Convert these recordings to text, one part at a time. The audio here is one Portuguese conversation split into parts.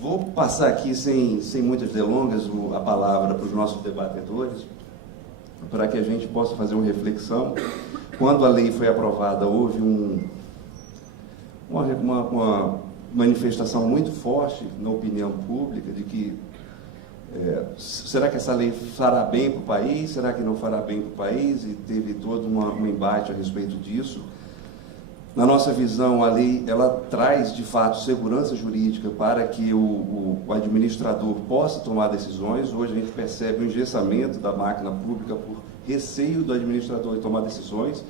Vou passar aqui, sem muitas delongas, a palavra para os nossos debatedores, para que a gente possa fazer uma reflexão. Quando a lei foi aprovada, houve uma manifestação muito forte na opinião pública de que será que essa lei fará bem para o país? Será que não fará bem para o país? E teve todo um embate a respeito disso. Na nossa visão, a lei ela traz, de fato, segurança jurídica para que o administrador possa tomar decisões. Hoje a gente percebe o engessamento da máquina pública por receio do administrador de tomar decisões.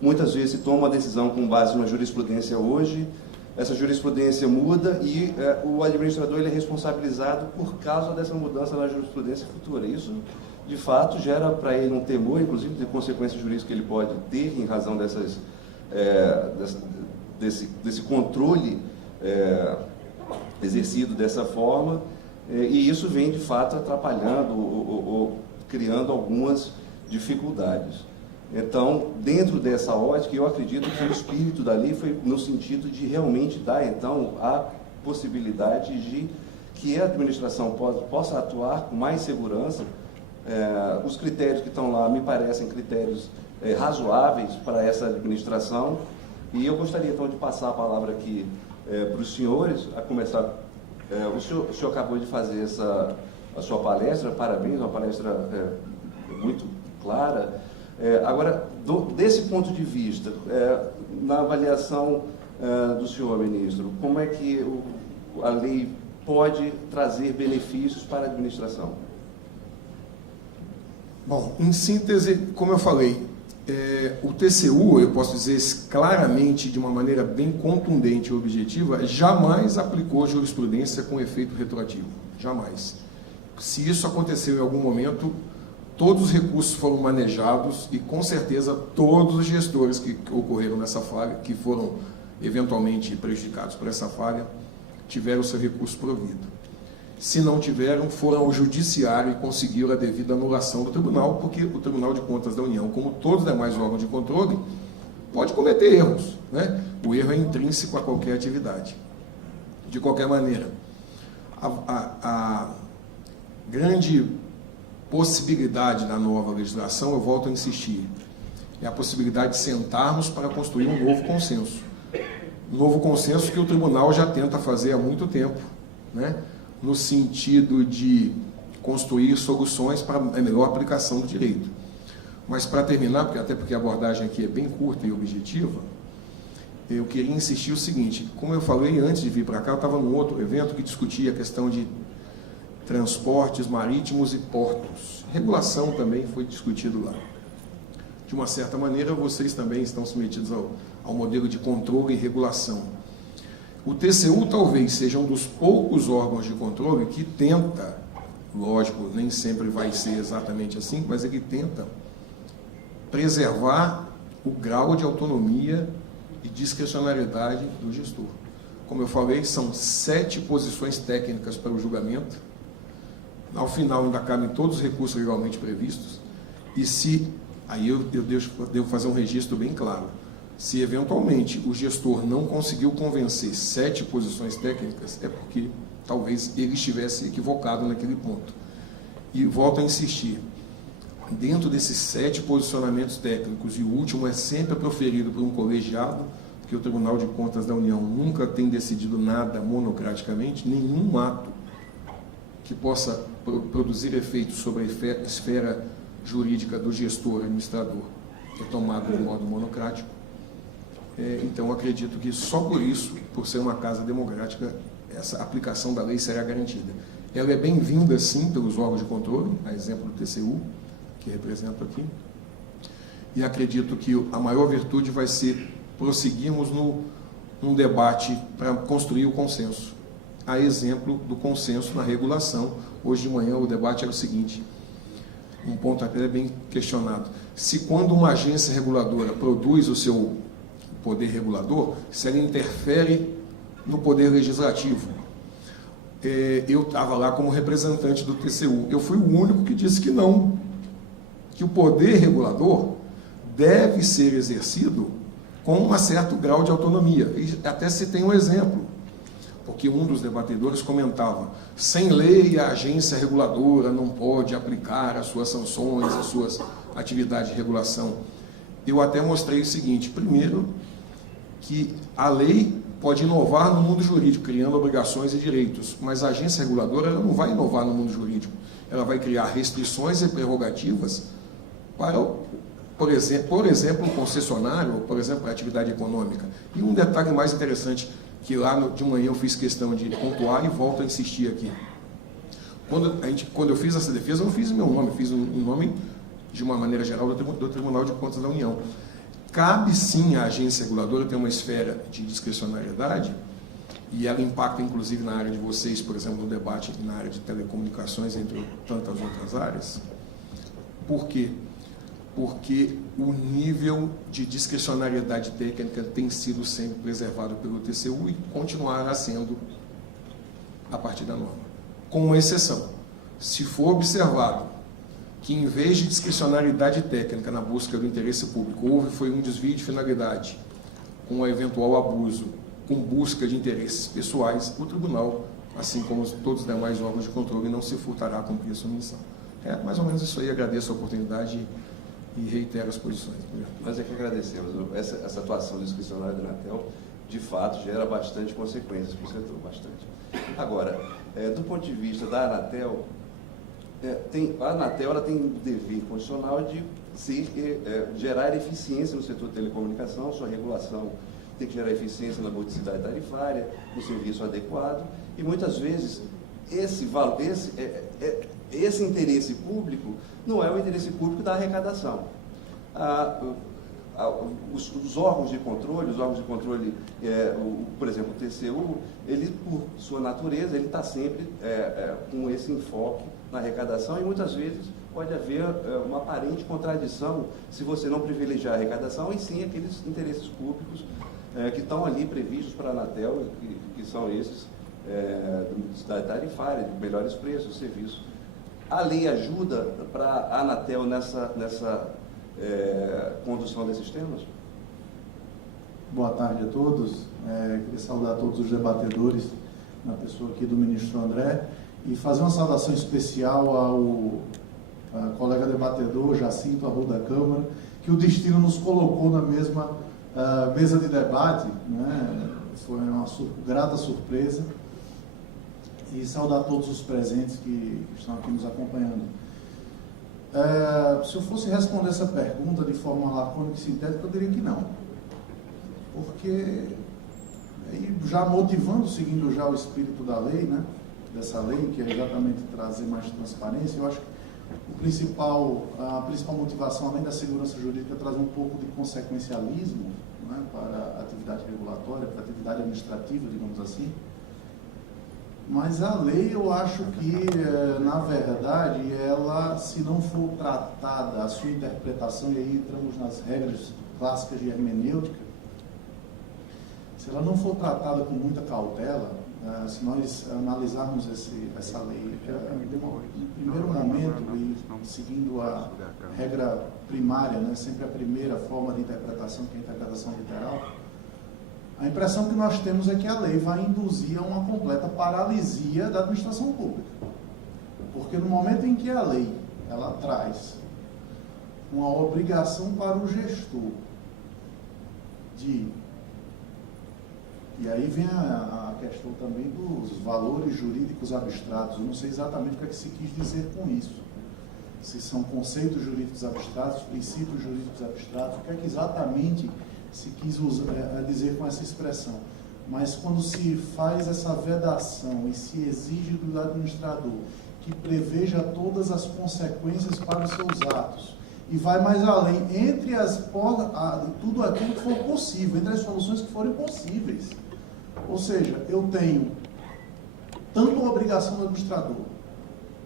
Muitas vezes se toma a decisão com base numa jurisprudência hoje, essa jurisprudência muda e o administrador ele é responsabilizado por causa dessa mudança na jurisprudência futura. Isso, de fato, gera para ele um temor, inclusive, de consequências jurídicas que ele pode ter em razão desse controle exercido dessa forma, e isso vem, de fato, atrapalhando ou criando algumas dificuldades. Então, dentro dessa ótica, eu acredito que o espírito da lei foi no sentido de realmente dar, então, a possibilidade de que a administração possa atuar com mais segurança. Os critérios que estão lá me parecem critérios razoáveis para essa administração, e eu gostaria, então, de passar a palavra aqui para os senhores, a começar. O senhor acabou de fazer a sua palestra, parabéns, uma palestra muito clara. Agora, desse ponto de vista, na avaliação do senhor ministro, como é que a lei pode trazer benefícios para a administração? Bom, em síntese, como eu falei, o TCU, eu posso dizer claramente, de uma maneira bem contundente e objetiva, jamais aplicou jurisprudência com efeito retroativo. Jamais. Se isso aconteceu em algum momento, todos os recursos foram manejados e, com certeza, todos os gestores que ocorreram nessa falha, que foram eventualmente prejudicados por essa falha, tiveram o seu recurso provido. Se não tiveram, foram ao judiciário e conseguiram a devida anulação do tribunal, porque o Tribunal de Contas da União, como todos os demais órgãos de controle, pode cometer erros, né? O erro é intrínseco a qualquer atividade. De qualquer maneira, a grande possibilidade da nova legislação, eu volto a insistir, é a possibilidade de sentarmos para construir um novo consenso. Um novo consenso que o tribunal já tenta fazer há muito tempo, né? No sentido de construir soluções para a melhor aplicação do direito. Mas, para terminar, até porque a abordagem aqui é bem curta e objetiva, eu queria insistir o seguinte: como eu falei antes de vir para cá, eu estava num outro evento que discutia a questão de transportes marítimos e portos. Regulação também foi discutido lá. De uma certa maneira, vocês também estão submetidos ao modelo de controle e regulação. O TCU talvez seja um dos poucos órgãos de controle que tenta, lógico, nem sempre vai ser exatamente assim, mas ele tenta preservar o grau de autonomia e discricionariedade do gestor. Como eu falei, são 7 posições técnicas para o julgamento. Ao final ainda cabem todos os recursos legalmente previstos. E se, aí eu devo fazer um registro bem claro, se eventualmente o gestor não conseguiu convencer 7 posições técnicas, é porque talvez ele estivesse equivocado naquele ponto. E volto a insistir, dentro desses 7 posicionamentos técnicos, e o último é sempre proferido por um colegiado, porque o Tribunal de Contas da União nunca tem decidido nada monocraticamente, nenhum ato que possa produzir efeitos sobre a esfera jurídica do gestor administrador é tomado de modo monocrático. Então, acredito que só por isso, por ser uma casa democrática, essa aplicação da lei será garantida. Ela é bem-vinda, sim, pelos órgãos de controle, a exemplo do TCU, que represento aqui, e acredito que a maior virtude vai ser prosseguirmos num debate para construir o consenso, a exemplo do consenso na regulação. Hoje de manhã o debate era o seguinte, um ponto até bem questionado: se quando uma agência reguladora produz o seu poder regulador, se ela interfere no poder legislativo. Eu estava lá como representante do TCU, eu fui o único que disse que não, que o poder regulador deve ser exercido com um certo grau de autonomia. E até citei um exemplo. porque um dos debatedores comentava: sem lei a agência reguladora não pode aplicar as suas sanções, as suas atividades de regulação. Eu até mostrei o seguinte: primeiro, que a lei pode inovar no mundo jurídico, criando obrigações e direitos, mas a agência reguladora ela não vai inovar no mundo jurídico, ela vai criar restrições e prerrogativas para, por exemplo, o concessionário, ou, por exemplo, a atividade econômica. E um detalhe mais interessante, que lá de manhã eu fiz questão de pontuar e volto a insistir aqui. Quando eu fiz essa defesa, eu não fiz o meu nome, eu fiz um nome, de uma maneira geral, do Tribunal de Contas da União. Cabe sim à agência reguladora ter uma esfera de discricionariedade, e ela impacta inclusive na área de vocês, por exemplo, no debate na área de telecomunicações, entre tantas outras áreas. Por quê? Porque o nível de discricionariedade técnica tem sido sempre preservado pelo TCU e continuará sendo a partir da norma. Com uma exceção: se for observado que, em vez de discricionariedade técnica na busca do interesse público, foi um desvio de finalidade, com eventual abuso, com busca de interesses pessoais, o tribunal, assim como todos os demais órgãos de controle, não se furtará a cumprir a sua missão. É mais ou menos isso aí. Agradeço a oportunidade e reitero as posições. Nós é que agradecemos. Essa atuação discricionária da Anatel, de fato, gera bastante consequências para o setor, bastante. Agora, do ponto de vista da Anatel, a Anatel ela tem o dever constitucional de gerar eficiência no setor de telecomunicação. Sua regulação tem que gerar eficiência na modicidade tarifária, no serviço adequado, e muitas vezes esse interesse público não é o interesse público da arrecadação. Os órgãos de controle, por exemplo, o TCU, ele, por sua natureza, ele está sempre com esse enfoque na arrecadação, e muitas vezes pode haver uma aparente contradição se você não privilegiar a arrecadação e sim aqueles interesses públicos que estão ali previstos para a Anatel, que são esses da tarifária, de melhores preços, serviços. A lei ajuda para a Anatel nessa condução desses temas? Boa tarde a todos. Queria saudar todos os debatedores, na pessoa aqui do ministro André, e fazer uma saudação especial ao colega debatedor Jacinto Arruda da Câmara, que o destino nos colocou na mesma mesa de debate, né? Foi uma grata surpresa. E saudar todos os presentes que estão aqui nos acompanhando. Se eu fosse responder essa pergunta de forma lacônica e sintética, eu diria que não. Porque, já motivando, seguindo já o espírito da lei, né, dessa lei, que é exatamente trazer mais transparência, eu acho que a principal motivação, além da segurança jurídica, é trazer um pouco de consequencialismo, né, para a atividade regulatória, para a atividade administrativa, digamos assim. Mas a lei, eu acho que, na verdade, ela, se não for tratada a sua interpretação, e aí entramos nas regras clássicas de hermenêutica, se ela não for tratada com muita cautela, se nós analisarmos essa lei em primeiro momento e seguindo a regra primária, né, sempre a primeira forma de interpretação, que é a interpretação literal, a impressão que nós temos é que a lei vai induzir a uma completa paralisia da administração pública. Porque no momento em que a lei ela traz uma obrigação para o gestor e aí vem a questão também dos valores jurídicos abstratos. Eu não sei exatamente o que é que se quis dizer com isso. Se são conceitos jurídicos abstratos, princípios jurídicos abstratos, o que é que exatamente se quis dizer com essa expressão. Mas quando se faz essa vedação e se exige do administrador que preveja todas as consequências para os seus atos, e vai mais além, entre tudo aquilo que for possível, entre as soluções que forem possíveis. Ou seja, eu tenho tanto a obrigação do administrador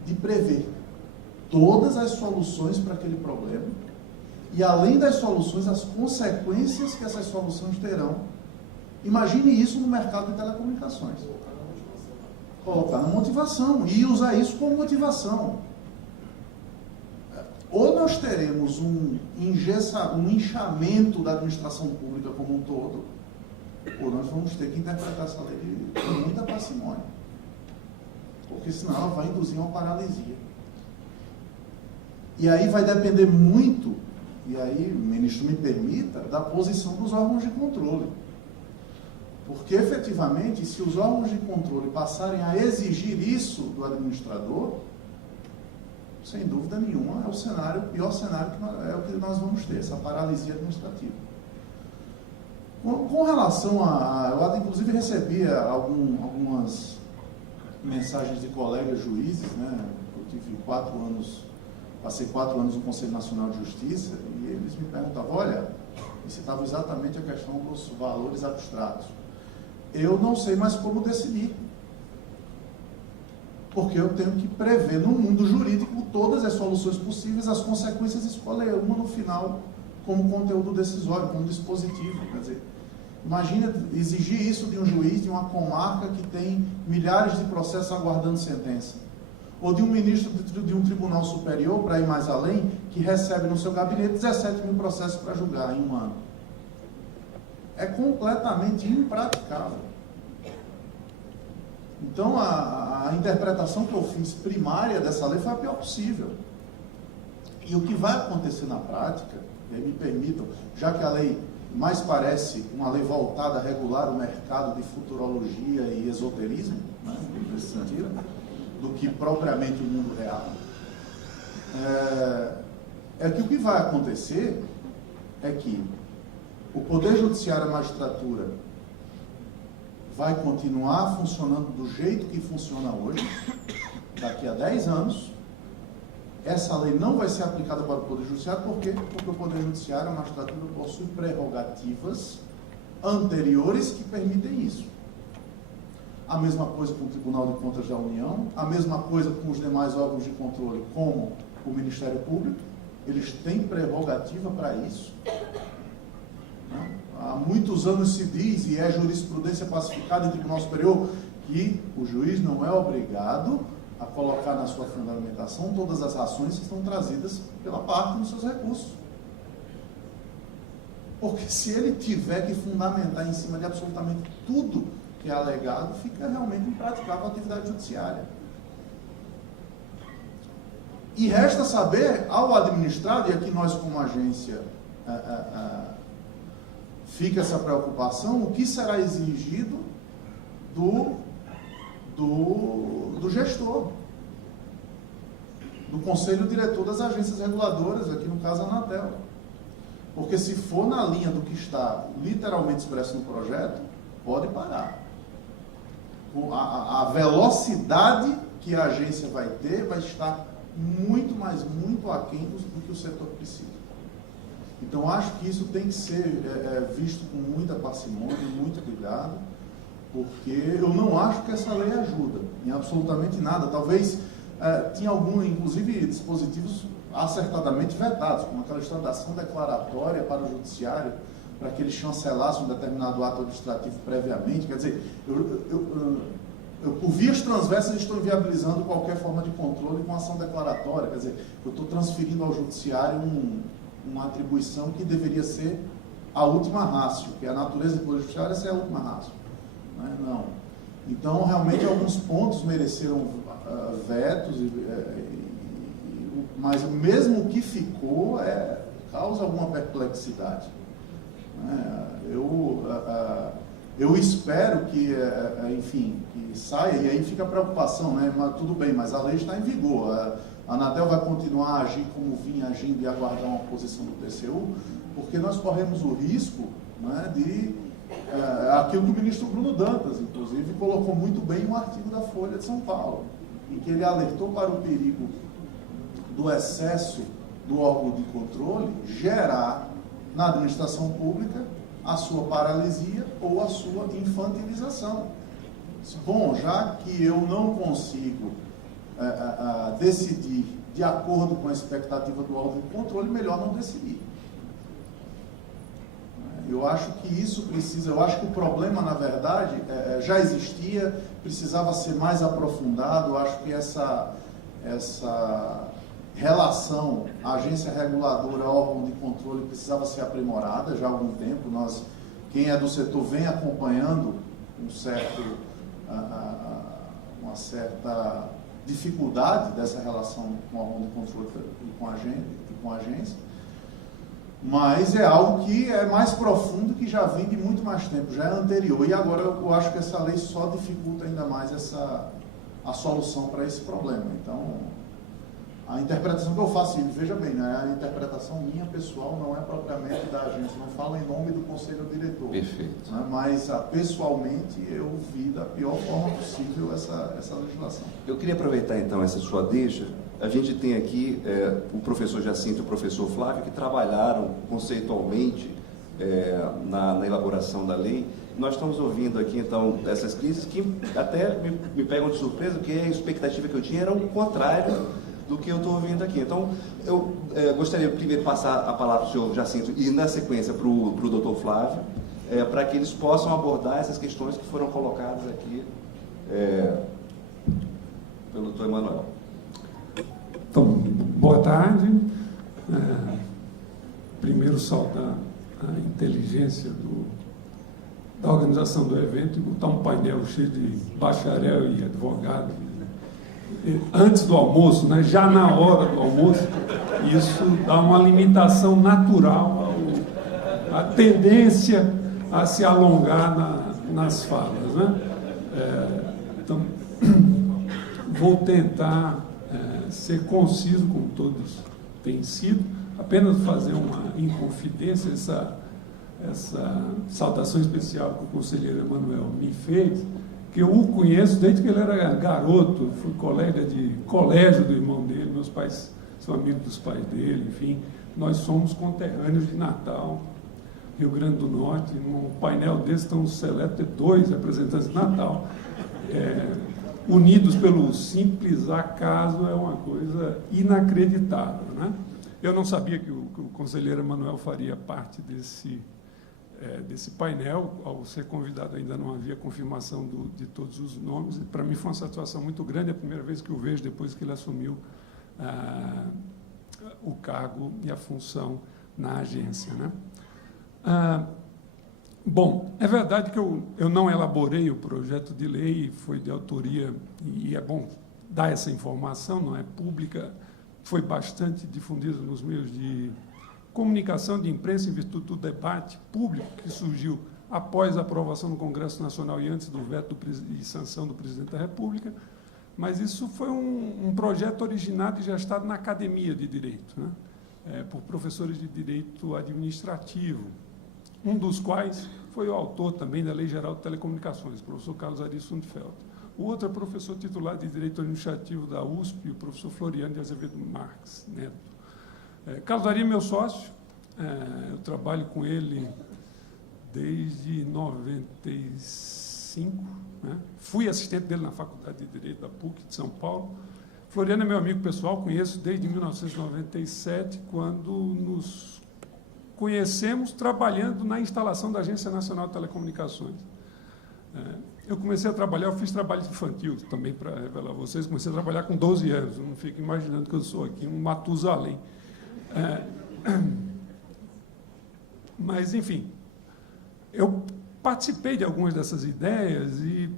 de prever todas as soluções para aquele problema, e além das soluções, as consequências que essas soluções terão. Imagine isso no mercado de telecomunicações. Colocar na motivação e usar isso como motivação. Ou nós teremos um inchamento da administração pública como um todo, Pô, nós vamos ter que interpretar essa lei com muita parcimônia, porque senão ela vai induzir uma paralisia. E aí vai depender muito, e aí, ministro, me permita, da posição dos órgãos de controle. Porque, efetivamente, se os órgãos de controle passarem a exigir isso do administrador, sem dúvida nenhuma, é o pior cenário é o que nós vamos ter, essa paralisia administrativa. Com relação eu inclusive recebia algumas mensagens de colegas juízes, né? Eu tive passei 4 anos no Conselho Nacional de Justiça, e eles me perguntavam, olha, e citavam exatamente a questão dos valores abstratos. Eu não sei mais como decidir, porque eu tenho que prever no mundo jurídico todas as soluções possíveis, as consequências, e escolher uma no final como conteúdo decisório, como dispositivo. Quer dizer, imagina exigir isso de um juiz de uma comarca que tem milhares de processos aguardando sentença, ou de um ministro de um tribunal superior, para ir mais além, que recebe no seu gabinete 17 mil processos para julgar em um ano. É completamente impraticável. Então, a interpretação que eu fiz primária dessa lei foi a pior possível. E o que vai acontecer na prática, me permitam, já que a lei mais parece uma lei voltada a regular o mercado de futurologia e esoterismo, né, nesse sentido, do que propriamente o mundo real, é que o que vai acontecer é que o Poder Judiciário e a magistratura vai continuar funcionando do jeito que funciona hoje. Daqui a 10 anos, essa lei não vai ser aplicada para o Poder Judiciário. Por quê? Porque o Poder Judiciário e a magistratura possuem prerrogativas anteriores que permitem isso. A mesma coisa com o Tribunal de Contas da União, a mesma coisa com os demais órgãos de controle, como o Ministério Público. Eles têm prerrogativa para isso. Há muitos anos se diz, e é jurisprudência pacificada em Tribunal Superior, que o juiz não é obrigado a colocar na sua fundamentação todas as ações que estão trazidas pela parte nos seus recursos. Porque se ele tiver que fundamentar em cima de absolutamente tudo que é alegado, fica realmente impraticável a atividade judiciária. E resta saber, ao administrado, e aqui nós como agência fica essa preocupação, o que será exigido do gestor, do conselho diretor das agências reguladoras, aqui no caso a Anatel. Porque se for na linha do que está literalmente expresso no projeto, pode parar. A velocidade que a agência vai ter vai estar muito aquém do que o setor precisa. Então, acho que isso tem que ser visto com muita parcimônia, muito cuidado, porque eu não acho que essa lei ajuda em absolutamente nada. Talvez tinha inclusive, dispositivos acertadamente vetados, como aquela história da ação declaratória para o judiciário, para que eles chancelassem um determinado ato administrativo previamente. Quer dizer, eu por vias transversas estou inviabilizando qualquer forma de controle com ação declaratória. Quer dizer, eu estou transferindo ao judiciário uma atribuição que deveria ser a última ratio, que é a natureza do Poder Judiciário, essa é a última ratio. Não. Então, realmente, alguns pontos mereceram vetos, mas mesmo o que ficou causa alguma perplexidade. Eu espero que, enfim, que saia, e aí fica a preocupação, né? Mas tudo bem, mas a lei está em vigor. A Anatel vai continuar a agir como vinha agindo e aguardar uma posição do TCU, porque nós corremos o risco, né, de aquilo que o ministro Bruno Dantas, inclusive, colocou muito bem em um artigo da Folha de São Paulo, em que ele alertou para o perigo do excesso do órgão de controle gerar na administração pública a sua paralisia ou a sua infantilização. Bom, já que eu não consigo decidir de acordo com a expectativa do órgão de controle, melhor não decidir. Eu acho que isso precisa, eu acho que o problema, na verdade, já existia, precisava ser mais aprofundado. Eu acho que essa relação agência reguladora, órgão de controle, precisava ser aprimorada já há algum tempo. quem é do setor vem acompanhando uma certa dificuldade dessa relação com a órgão de controle e com a agência, mas é algo que é mais profundo, que já vem de muito mais tempo, já é anterior, e agora eu acho que essa lei só dificulta ainda mais a solução para esse problema. Então, a interpretação que eu faço, veja bem, né, a interpretação minha pessoal não é propriamente da agência, não falo em nome do conselho diretor. Perfeito. Né, mas pessoalmente eu vi da pior forma possível essa legislação. Eu queria aproveitar então essa sua deixa. A gente tem aqui o professor Jacinto e o professor Flávio, que trabalharam conceitualmente na elaboração da lei. Nós estamos ouvindo aqui, então, essas crises que até me pegam de surpresa, porque a expectativa que eu tinha era o contrário do que eu estou ouvindo aqui. Então, eu gostaria primeiro de passar a palavra para o senhor Jacinto e, na sequência, para o doutor Flávio, para que eles possam abordar essas questões que foram colocadas aqui pelo doutor Emanuel. Então, boa tarde. Primeiro, saudar a inteligência da organização do evento e botar um painel cheio de bacharel e advogado antes do almoço, né? Já na hora do almoço. Isso dá uma limitação natural à tendência a se alongar nas falas, né? Então, vou tentar ser conciso, como todos têm sido, apenas fazer uma inconfidência, essa saudação especial que o conselheiro Emanuel me fez, que eu o conheço desde que ele era garoto, fui colega de colégio do irmão dele, meus pais são amigos dos pais dele, enfim, nós somos conterrâneos de Natal, Rio Grande do Norte. Num painel desse tão seleto, ter 2 representantes de Natal, unidos pelo simples acaso, é uma coisa inacreditável, né? Eu não sabia que o conselheiro Emanuel faria parte desse painel. Ao ser convidado, ainda não havia confirmação de todos os nomes. Para mim foi uma satisfação muito grande, é a primeira vez que o vejo depois que ele assumiu o cargo e a função na agência, né? Bom, é verdade que eu não elaborei o projeto de lei, foi de autoria, e é bom dar essa informação, não é pública, foi bastante difundida nos meios de comunicação, de imprensa, em virtude do debate público que surgiu após a aprovação no Congresso Nacional e antes do veto e sanção do Presidente da República, mas isso foi um projeto originado e gestado na Academia de Direito, né? Por professores de Direito Administrativo, um dos quais foi o autor também da Lei Geral de Telecomunicações, o professor Carlos Ari Sundfeld. O outro é professor titular de Direito Administrativo da USP, o professor Floriano de Azevedo Marques Neto. Carlos Ari é meu sócio, eu trabalho com ele desde 95, né? Fui assistente dele na Faculdade de Direito da PUC de São Paulo. Floriano é meu amigo pessoal, conheço desde 1997, quando nos conhecemos trabalhando na instalação da Agência Nacional de Telecomunicações. Eu comecei a trabalhar, eu fiz trabalho infantil também, para revelar a vocês, comecei a trabalhar com 12 anos, não fico imaginando que eu sou aqui um Matusalém. Mas, enfim, eu participei de algumas dessas ideias e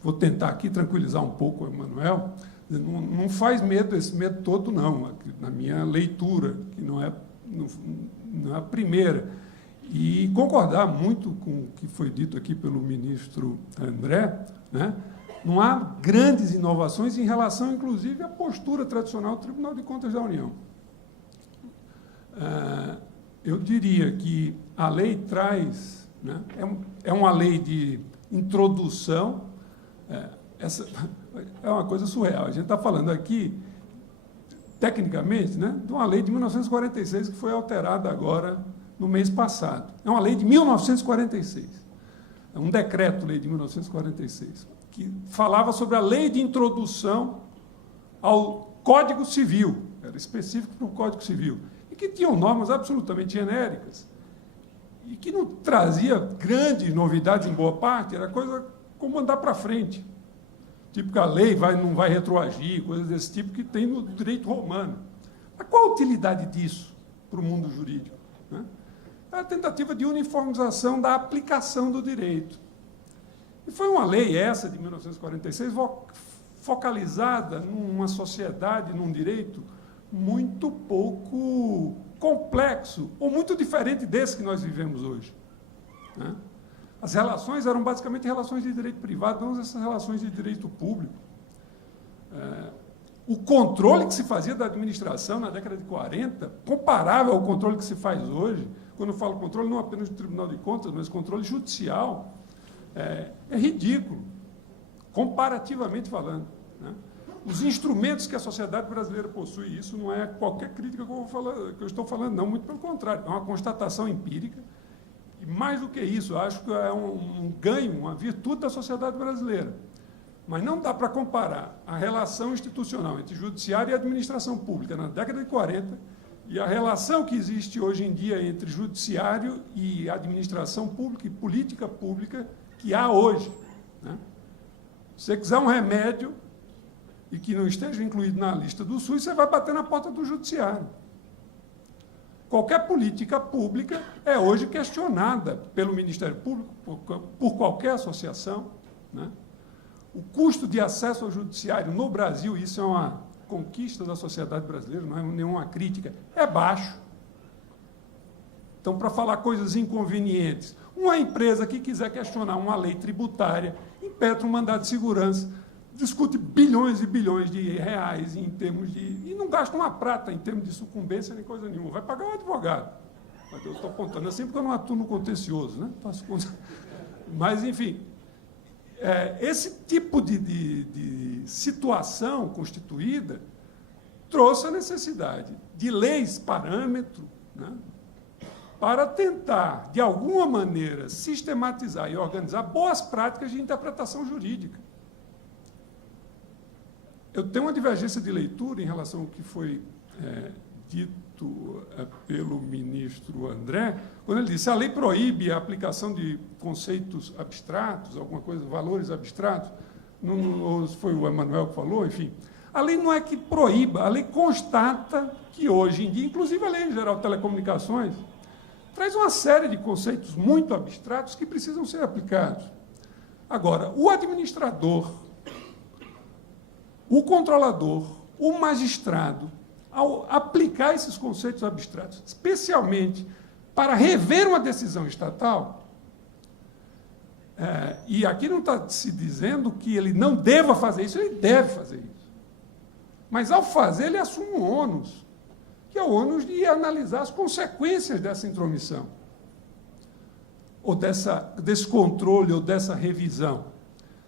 vou tentar aqui tranquilizar um pouco o Emanuel. Não faz medo, esse medo todo, não, na minha leitura, que não é a primeira. E concordar muito com o que foi dito aqui pelo ministro André, né? Não há grandes inovações em relação, inclusive, à postura tradicional do Tribunal de Contas da União. Eu diria que a lei traz, né? É uma lei de introdução, essa é uma coisa surreal. A gente está falando aqui, tecnicamente, né, de uma lei de 1946 que foi alterada agora no mês passado. É uma lei de 1946. É um decreto-lei de 1946, que falava sobre a lei de introdução ao Código Civil, era específico para o Código Civil, e que tinham normas absolutamente genéricas, e que não trazia grandes novidades em boa parte, era coisa como andar para frente. Tipo que a lei não vai retroagir, coisas desse tipo que tem no direito romano. Mas qual a utilidade disso para o mundo jurídico, né? é a tentativa de uniformização da aplicação do direito. E foi uma lei essa, de 1946, focalizada numa sociedade, num direito muito pouco complexo, ou muito diferente desse que nós vivemos hoje, né? As relações eram basicamente relações de direito privado, não essas relações de direito público. O controle que se fazia da administração na década de 40, comparável ao controle que se faz hoje, quando eu falo controle, não apenas do Tribunal de Contas, mas controle judicial, é ridículo, comparativamente falando, né? Os instrumentos que a sociedade brasileira possui, isso não é qualquer crítica que eu estou falando, não, muito pelo contrário, é uma constatação empírica, e mais do que isso, acho que é um ganho, uma virtude da sociedade brasileira. Mas não dá para comparar a relação institucional entre judiciário e administração pública na década de 40 e a relação que existe hoje em dia entre judiciário e administração pública e política pública que há hoje, né? Se você quiser um remédio e que não esteja incluído na lista do SUS, você vai bater na porta do judiciário. Qualquer política pública é hoje questionada pelo Ministério Público, por qualquer associação, né? O custo de acesso ao judiciário no Brasil, isso é uma conquista da sociedade brasileira, não é nenhuma crítica, é baixo. Então, para falar coisas inconvenientes, uma empresa que quiser questionar uma lei tributária, impetra um mandado de segurança, discute bilhões e bilhões de reais em termos de... e não gasta uma prata em termos de sucumbência nem coisa nenhuma. Vai pagar um advogado. Eu estou apontando assim porque eu não atuo no contencioso, né? Mas, enfim, esse tipo de situação constituída trouxe a necessidade de leis parâmetro, né, para tentar, de alguma maneira, sistematizar e organizar boas práticas de interpretação jurídica. Eu tenho uma divergência de leitura em relação ao que foi dito pelo ministro André, quando ele disse que a lei proíbe a aplicação de conceitos abstratos, alguma coisa, valores abstratos, não foi o Emanuel que falou, enfim. A lei não é que proíba, a lei constata que hoje em dia, inclusive a Lei Geral de Telecomunicações, traz uma série de conceitos muito abstratos que precisam ser aplicados. Agora, o administrador, o controlador, o magistrado, ao aplicar esses conceitos abstratos, especialmente para rever uma decisão estatal, e aqui não está se dizendo que ele não deva fazer isso, ele deve fazer isso. Mas, ao fazer, ele assume um ônus, que é o ônus de analisar as consequências dessa intromissão, ou desse controle, ou dessa revisão.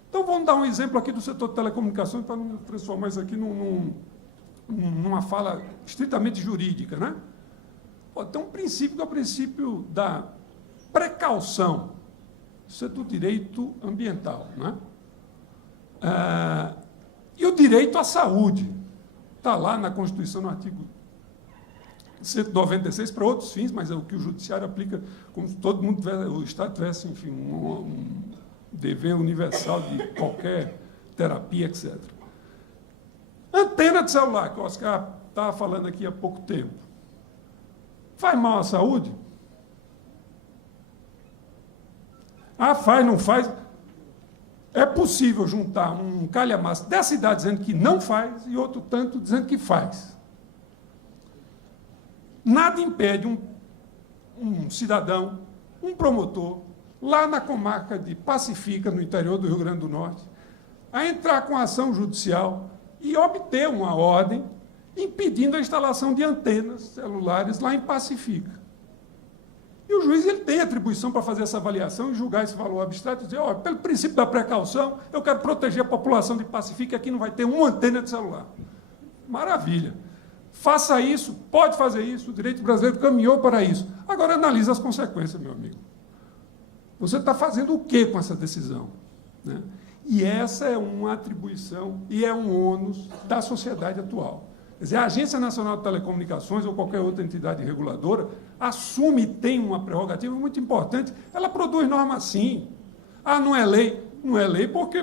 Então, vamos dar um exemplo aqui do setor de telecomunicações, para não transformar isso aqui numa fala estritamente jurídica, né? Tem um princípio que é o princípio da precaução. Isso é do direito ambiental, né? E o direito à saúde. Está lá na Constituição, no artigo 196, para outros fins, mas é o que o Judiciário aplica, como se todo mundo tivesse, o Estado tivesse, enfim, um dever universal de qualquer terapia, etc. Antena de celular, que o Oscar estava falando aqui há pouco tempo. Faz mal à saúde? Faz, não faz? É possível juntar um calhamaço dessa idade dizendo que não faz e outro tanto dizendo que faz. Nada impede um cidadão, um promotor, lá na comarca de Pacifica, no interior do Rio Grande do Norte, a entrar com ação judicial e obter uma ordem impedindo a instalação de antenas celulares lá em Pacifica. E o juiz ele tem atribuição para fazer essa avaliação e julgar esse valor abstrato e dizer, pelo princípio da precaução, eu quero proteger a população de Pacifica, aqui não vai ter uma antena de celular. Maravilha. Faça isso, pode fazer isso, o direito brasileiro caminhou para isso. Agora analise as consequências, meu amigo. Você está fazendo o quê com essa decisão? Né? E essa é uma atribuição e é um ônus da sociedade atual. Quer dizer, a Agência Nacional de Telecomunicações ou qualquer outra entidade reguladora assume e tem uma prerrogativa muito importante. Ela produz norma sim. Não é lei. Não é lei porque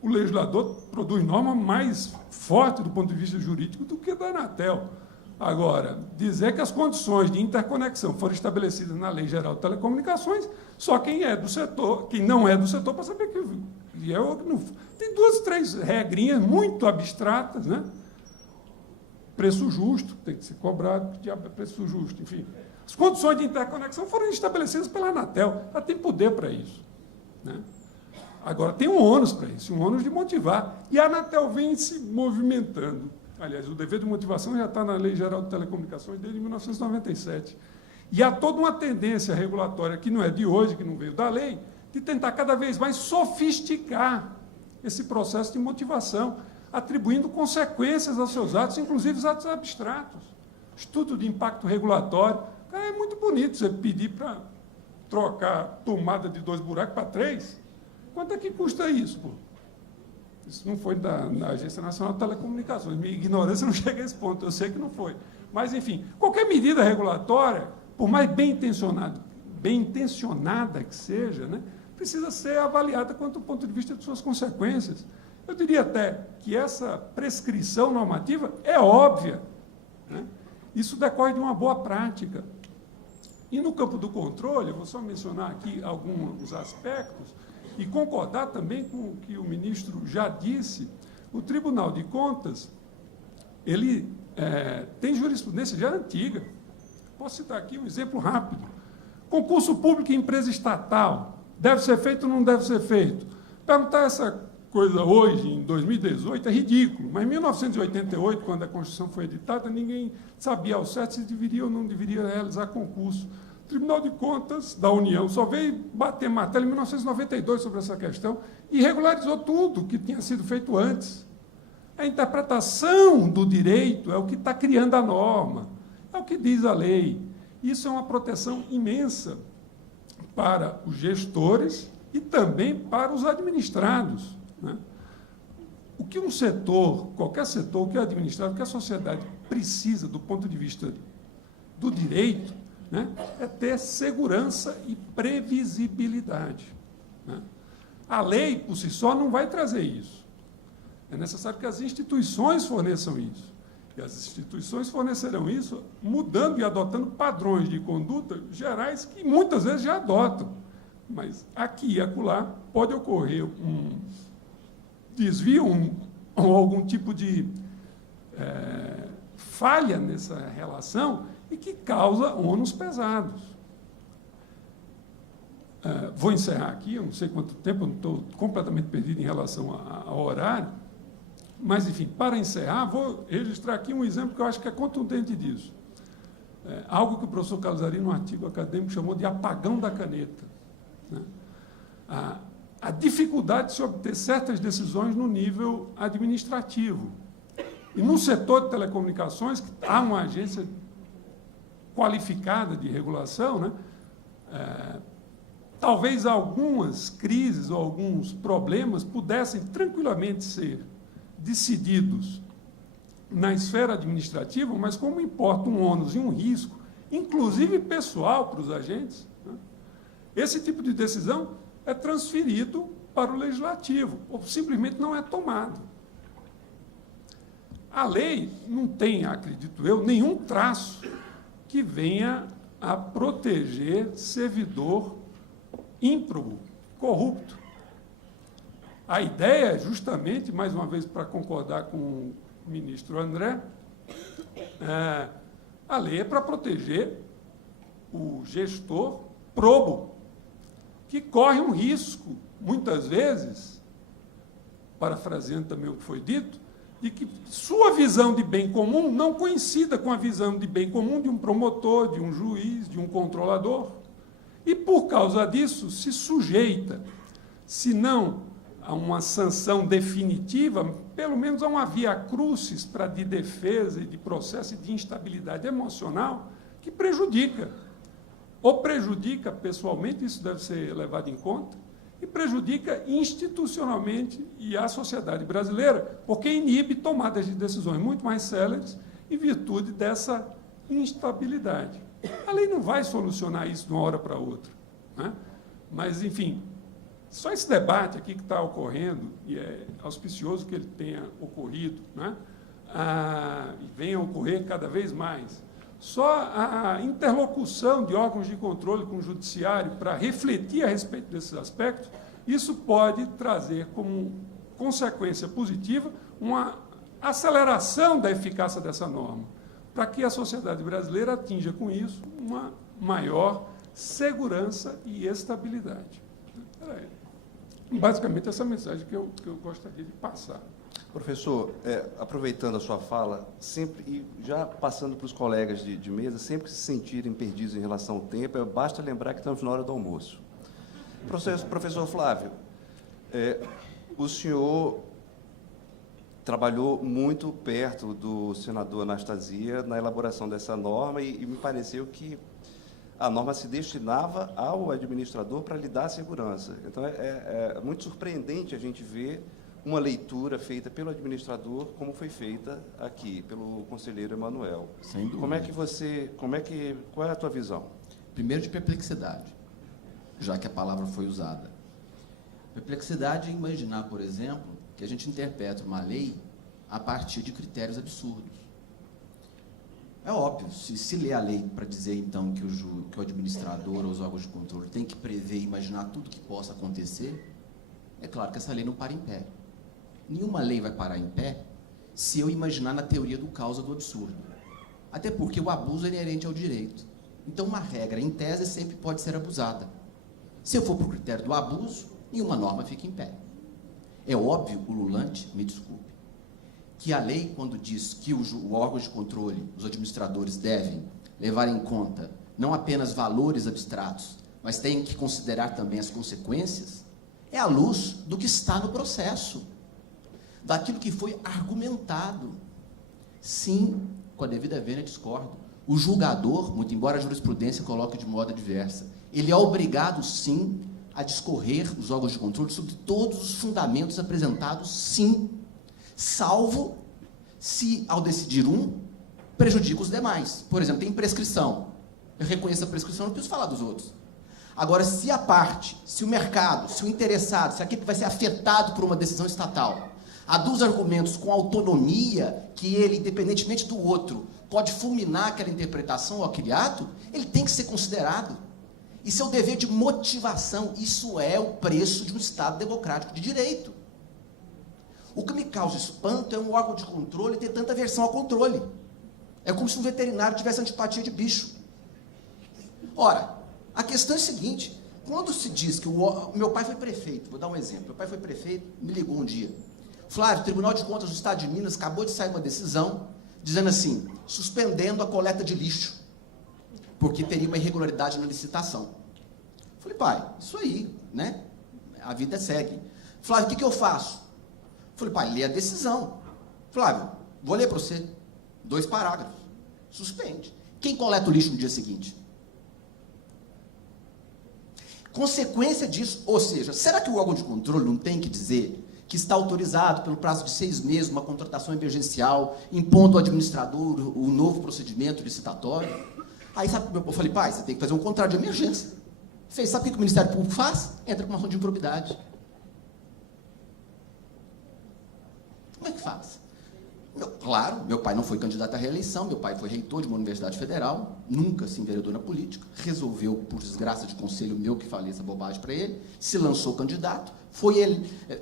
o legislador produz norma mais forte do ponto de vista jurídico do que da Anatel. Agora, dizer que as condições de interconexão foram estabelecidas na Lei Geral de Telecomunicações, só quem é do setor, quem não é do setor, para saber que tem 2, 3 regrinhas muito abstratas, né? Preço justo, tem que ser cobrado, que diabo é preço justo, enfim. As condições de interconexão foram estabelecidas pela Anatel, ela tem poder para isso, né? Agora, tem um ônus para isso, um ônus de motivar. E a Anatel vem se movimentando. Aliás, o dever de motivação já está na Lei Geral de Telecomunicações desde 1997. E há toda uma tendência regulatória, que não é de hoje, que não veio da lei, de tentar cada vez mais sofisticar esse processo de motivação, atribuindo consequências aos seus atos, inclusive os atos abstratos. Estudo de impacto regulatório. Cara, é muito bonito você pedir para trocar tomada de 2 buracos para 3. Quanto é que custa isso, pô? Isso não foi da Agência Nacional de Telecomunicações. Minha ignorância não chega a esse ponto, eu sei que não foi. Mas, enfim, qualquer medida regulatória, por mais bem intencionada que seja, né, precisa ser avaliada quanto do ponto de vista de suas consequências. Eu diria até que essa prescrição normativa é óbvia, né? Isso decorre de uma boa prática. E no campo do controle, eu vou só mencionar aqui alguns aspectos, e concordar também com o que o ministro já disse. O Tribunal de Contas, ele tem jurisprudência já antiga. Posso citar aqui um exemplo rápido. Concurso público em empresa estatal, deve ser feito ou não deve ser feito? Perguntar essa coisa hoje, em 2018, é ridículo, mas em 1988, quando a Constituição foi editada, ninguém sabia ao certo se deveria ou não deveria realizar concurso. O Tribunal de Contas da União só veio bater martelo em 1992 sobre essa questão e regularizou tudo que tinha sido feito antes. A interpretação do direito é o que está criando a norma, é o que diz a lei. Isso é uma proteção imensa para os gestores e também para os administrados, né? O que um setor, qualquer setor, que é administrado, que a sociedade precisa do ponto de vista do direito, né, é ter segurança e previsibilidade, né? A lei, por si só, não vai trazer isso. É necessário que as instituições forneçam isso. E as instituições fornecerão isso mudando e adotando padrões de conduta gerais que muitas vezes já adotam. Mas aqui e acolá pode ocorrer um desvio ou algum tipo de falha nessa relação e que causa ônus pesados. Vou encerrar aqui, eu não sei quanto tempo, eu não estou completamente perdido em relação ao horário, mas, enfim, para encerrar, vou registrar aqui um exemplo que eu acho que é contundente disso. Algo que o professor Carlos Ari, no artigo acadêmico, chamou de apagão da caneta, né? A dificuldade de se obter certas decisões no nível administrativo. E no setor de telecomunicações, que há uma agência qualificada de regulação, né? Talvez algumas crises ou alguns problemas pudessem tranquilamente ser decididos na esfera administrativa, mas como importa um ônus e um risco, inclusive pessoal para os agentes, né? Esse tipo de decisão é transferido para o legislativo, ou simplesmente não é tomado. A lei não tem, acredito eu, nenhum traço que venha a proteger servidor ímprobo, corrupto. A ideia é justamente, mais uma vez, para concordar com o ministro André, a lei é para proteger o gestor probo, que corre um risco, muitas vezes, parafraseando também o que foi dito, de que sua visão de bem comum não coincida com a visão de bem comum de um promotor, de um juiz, de um controlador. E, por causa disso, se sujeita, se não a uma sanção definitiva, pelo menos a uma via crucis para de defesa e de processo de instabilidade emocional que prejudica. Ou prejudica pessoalmente, isso deve ser levado em conta, e prejudica institucionalmente e a sociedade brasileira, porque inibe tomadas de decisões muito mais céleres em virtude dessa instabilidade. A lei não vai solucionar isso de uma hora para outra, né? Mas, enfim, só esse debate aqui que está ocorrendo, e é auspicioso que ele tenha ocorrido, né? e venha a ocorrer cada vez mais, só a interlocução de órgãos de controle com o judiciário para refletir a respeito desses aspectos, isso pode trazer como consequência positiva uma aceleração da eficácia dessa norma, para que a sociedade brasileira atinja com isso uma maior segurança e estabilidade. Basicamente, essa mensagem que eu gostaria de passar. Professor, aproveitando a sua fala, sempre, e já passando para os colegas de mesa, sempre que se sentirem perdidos em relação ao tempo, basta lembrar que estamos na hora do almoço. Professor Flávio, o senhor trabalhou muito perto do senador Anastasia na elaboração dessa norma e me pareceu que a norma se destinava ao administrador para lhe dar segurança. Então, é muito surpreendente a gente ver uma leitura feita pelo administrador, como foi feita aqui, pelo conselheiro Emanuel. Sem dúvida. Qual é a tua visão? Primeiro, de perplexidade, já que a palavra foi usada. Perplexidade é imaginar, por exemplo, que a gente interpreta uma lei a partir de critérios absurdos. É óbvio, se lê a lei para dizer, então, que o administrador ou os órgãos de controle tem que prever e imaginar tudo que possa acontecer, é claro que essa lei não para em pé. Nenhuma lei vai parar em pé se eu imaginar na teoria do causa do absurdo. Até porque o abuso é inerente ao direito. Então, uma regra, em tese, sempre pode ser abusada. Se eu for para o critério do abuso, nenhuma norma fica em pé. É óbvio, ululante, me desculpe, que a lei, quando diz que o órgão de controle, os administradores devem levar em conta não apenas valores abstratos, mas têm que considerar também as consequências, é à luz do que está no processo, daquilo que foi argumentado. Sim, com a devida vênia, discordo. O julgador, muito embora a jurisprudência coloque de modo adversa, ele é obrigado, sim, a discorrer os órgãos de controle sobre todos os fundamentos apresentados, sim, salvo se, ao decidir prejudica os demais. Por exemplo, tem prescrição. Eu reconheço a prescrição, não preciso falar dos outros. Agora, se a parte, se o mercado, se o interessado, se aquele que vai ser afetado por uma decisão estatal, aduz argumentos com autonomia, que ele, independentemente do outro, pode fulminar aquela interpretação ou aquele ato, ele tem que ser considerado. Isso é o dever de motivação, isso é o preço de um Estado democrático de direito. O que me causa espanto é um órgão de controle ter tanta aversão ao controle. É como se um veterinário tivesse antipatia de bicho. Ora, a questão é a seguinte, quando se diz que meu pai foi prefeito, vou dar um exemplo, meu pai foi prefeito, me ligou um dia, Flávio, o Tribunal de Contas do Estado de Minas acabou de sair uma decisão, dizendo assim, suspendendo a coleta de lixo, porque teria uma irregularidade na licitação. Falei, pai, isso aí, né? A vida segue. Flávio, o que eu faço? Falei, pai, lê a decisão. Flávio, vou ler para você. 2 parágrafos. Suspende. Quem coleta o lixo no dia seguinte? Consequência disso, ou seja, será que o órgão de controle não tem que dizer que está autorizado pelo prazo de 6 meses uma contratação emergencial, impondo ao administrador o novo procedimento licitatório? Aí, sabe, eu falei, pai, você tem que fazer um contrato de emergência. Sabe o que o Ministério Público faz? Entra com uma ação de improbidade. Como é que faz? Claro, meu pai não foi candidato à reeleição, meu pai foi reitor de uma universidade federal, nunca se enveredou na política, resolveu, por desgraça de conselho meu que falei essa bobagem para ele, se lançou candidato,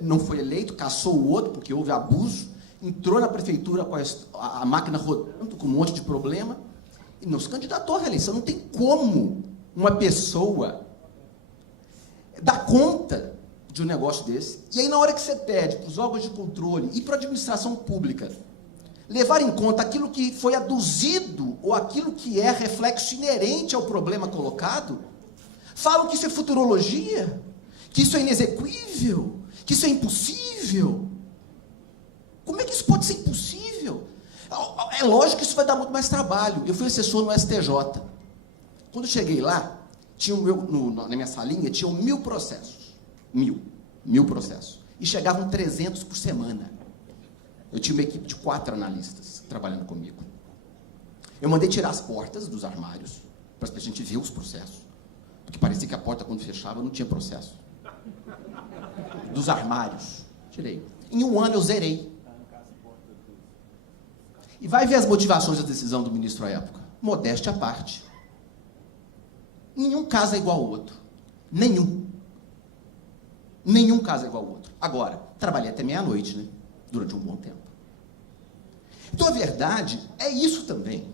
não foi eleito, caçou o outro, porque houve abuso, entrou na prefeitura com a máquina rodando, com um monte de problema, e não se candidatou à reeleição. Não tem como uma pessoa dar conta de um negócio desse. E aí, na hora que você pede para os órgãos de controle e para a administração pública levar em conta aquilo que foi aduzido ou aquilo que é reflexo inerente ao problema colocado, falam que isso é futurologia, que isso é inexequível, que isso é impossível. Como é que isso pode ser impossível? É lógico que isso vai dar muito mais trabalho. Eu fui assessor no STJ. Quando eu cheguei lá, tinha na minha salinha, tinham 1000 processos. 1000 processos. E chegavam 300 por semana. Eu tinha uma equipe de 4 analistas trabalhando comigo. Eu mandei tirar as portas dos armários, para a gente ver os processos. Porque parecia que a porta, quando fechava, não tinha processo. Dos armários. Tirei. Em 1 ano eu zerei. vai ver as motivações da decisão do ministro à época. Modéstia à parte. Nenhum caso é igual ao outro. Nenhum. Nenhum caso é igual ao outro. Agora, trabalhei até meia-noite, né? Durante um bom tempo. Então, a verdade é isso também.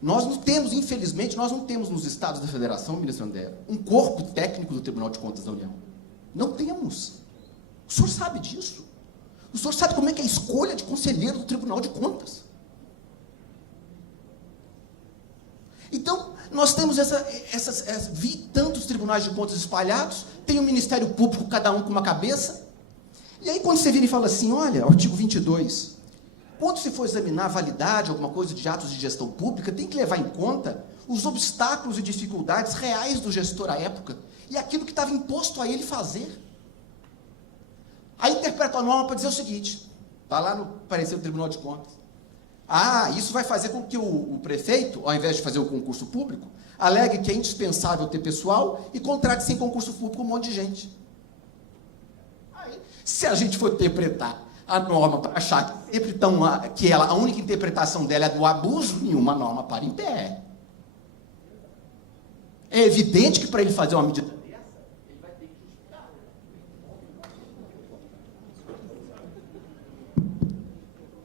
Nós não temos, infelizmente, nós não temos nos estados da federação, ministro André, um corpo técnico do Tribunal de Contas da União. Não temos. O senhor sabe disso. O senhor sabe como é que é a escolha de conselheiro do Tribunal de Contas. Então, nós temos tantos tribunais de contas espalhados, tem um Ministério Público, cada um com uma cabeça, e aí quando você vira e fala assim, olha, artigo 22, quando se for examinar a validade, alguma coisa de atos de gestão pública, tem que levar em conta os obstáculos e dificuldades reais do gestor à época, e aquilo que estava imposto a ele fazer. Aí interpreta a norma para dizer o seguinte, está lá no parecer do Tribunal de Contas, isso vai fazer com que o prefeito, ao invés de fazer o concurso público, alegue que é indispensável ter pessoal e contrate sem concurso público um monte de gente. Aí, se a gente for interpretar a norma para achar que a única interpretação dela é do abuso, nenhuma norma para em pé. É evidente que para ele fazer uma medida dessa, ele vai ter que justificar.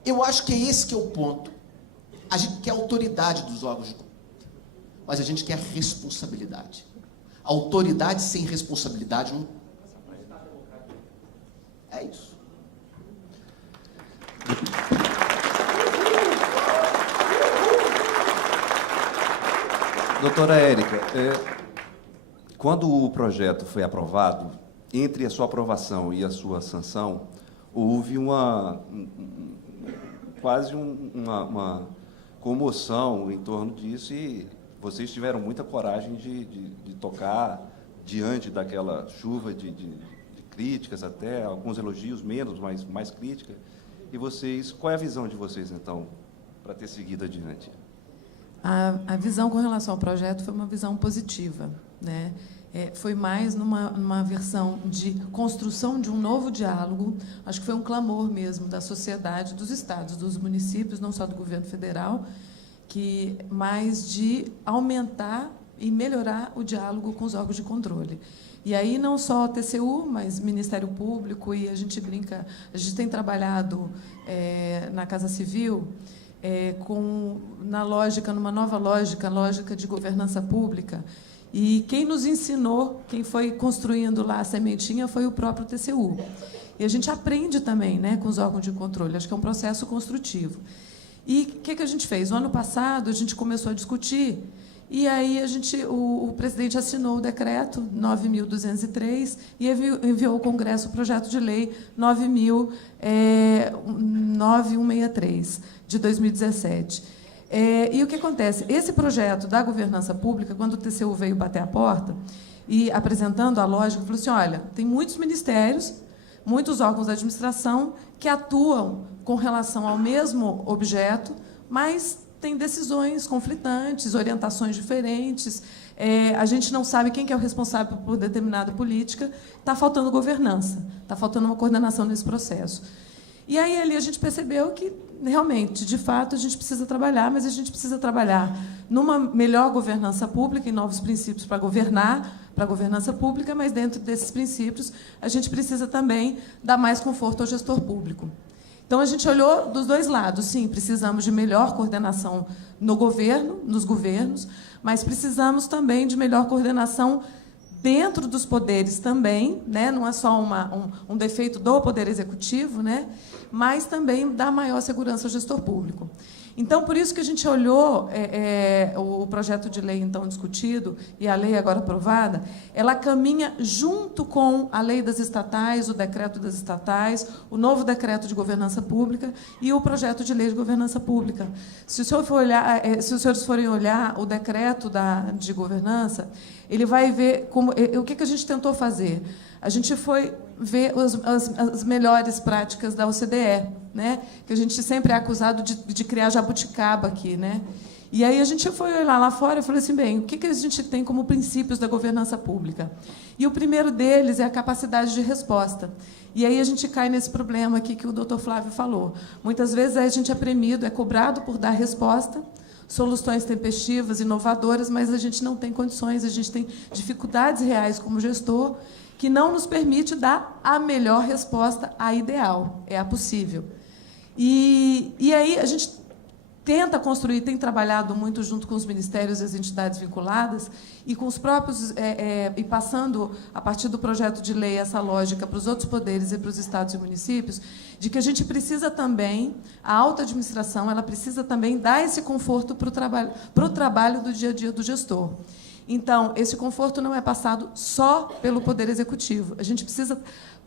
Eu acho que é esse que é o ponto. A gente quer autoridade dos órgãos de conta, mas a gente quer responsabilidade. Autoridade sem responsabilidade não... É isso. Doutora Érica, quando o projeto foi aprovado, entre a sua aprovação e a sua sanção, houve quase uma comoção em torno disso e vocês tiveram muita coragem de tocar diante daquela chuva de críticas, até alguns elogios menos, mas mais críticas. E vocês, qual é a visão de vocês, então, para ter seguido adiante? A visão com relação ao projeto foi uma visão positiva, né? Foi mais numa versão de construção de um novo diálogo. Acho que foi um clamor mesmo da sociedade, dos estados, dos municípios, não só do governo federal, mais de aumentar e melhorar o diálogo com os órgãos de controle. E aí não só o TCU, mas Ministério Público, e a gente brinca, a gente tem trabalhado na Casa Civil numa nova lógica de governança pública. E quem nos ensinou, quem foi construindo lá a sementinha foi o próprio TCU. E a gente aprende também, né, com os órgãos de controle, acho que é um processo construtivo. E o que a gente fez? No ano passado, a gente começou a discutir, e aí o presidente assinou o decreto 9.203 e enviou ao Congresso o projeto de lei 9.163, de 2017. E o que acontece? Esse projeto da governança pública, quando o TCU veio bater a porta e apresentando a lógica, falou assim, olha, tem muitos ministérios, muitos órgãos da administração que atuam com relação ao mesmo objeto, mas tem decisões conflitantes, orientações diferentes, a gente não sabe quem que é o responsável por determinada política, está faltando governança, está faltando uma coordenação nesse processo. E aí ali a gente percebeu que, realmente, de fato, a gente precisa trabalhar, mas a gente precisa trabalhar numa melhor governança pública, em novos princípios para governar, para a governança pública, mas dentro desses princípios a gente precisa também dar mais conforto ao gestor público. Então, a gente olhou dos dois lados. Sim, precisamos de melhor coordenação no governo, nos governos, mas precisamos também de melhor coordenação dentro dos poderes também, né? Não é só um defeito do Poder Executivo, né? Mas também dá maior segurança ao gestor público. Então, por isso que a gente olhou o projeto de lei, então, discutido, e a lei agora aprovada, ela caminha junto com a lei das estatais, o decreto das estatais, o novo decreto de governança pública e o projeto de lei de governança pública. Se os senhores forem olhar o decreto de governança, ele vai ver o que a gente tentou fazer. A gente foi ver as melhores práticas da OCDE, né? Que a gente sempre é acusado de criar jabuticaba aqui, né? E aí a gente foi olhar lá fora e falou assim, bem, o que a gente tem como princípios da governança pública? E o primeiro deles é a capacidade de resposta. E aí a gente cai nesse problema aqui que o doutor Flávio falou. Muitas vezes a gente é premido, é cobrado por dar resposta, soluções tempestivas, inovadoras, mas a gente não tem condições, a gente tem dificuldades reais como gestor, que não nos permite dar a melhor resposta, a ideal, é a possível. E aí a gente tenta construir, tem trabalhado muito junto com os ministérios e as entidades vinculadas, e com os próprios, e passando, a partir do projeto de lei, essa lógica para os outros poderes e para os estados e municípios, de que a gente precisa também, a alta administração, ela precisa também dar esse conforto para o trabalho do dia a dia do gestor. Então, esse conforto não é passado só pelo Poder Executivo. A gente precisa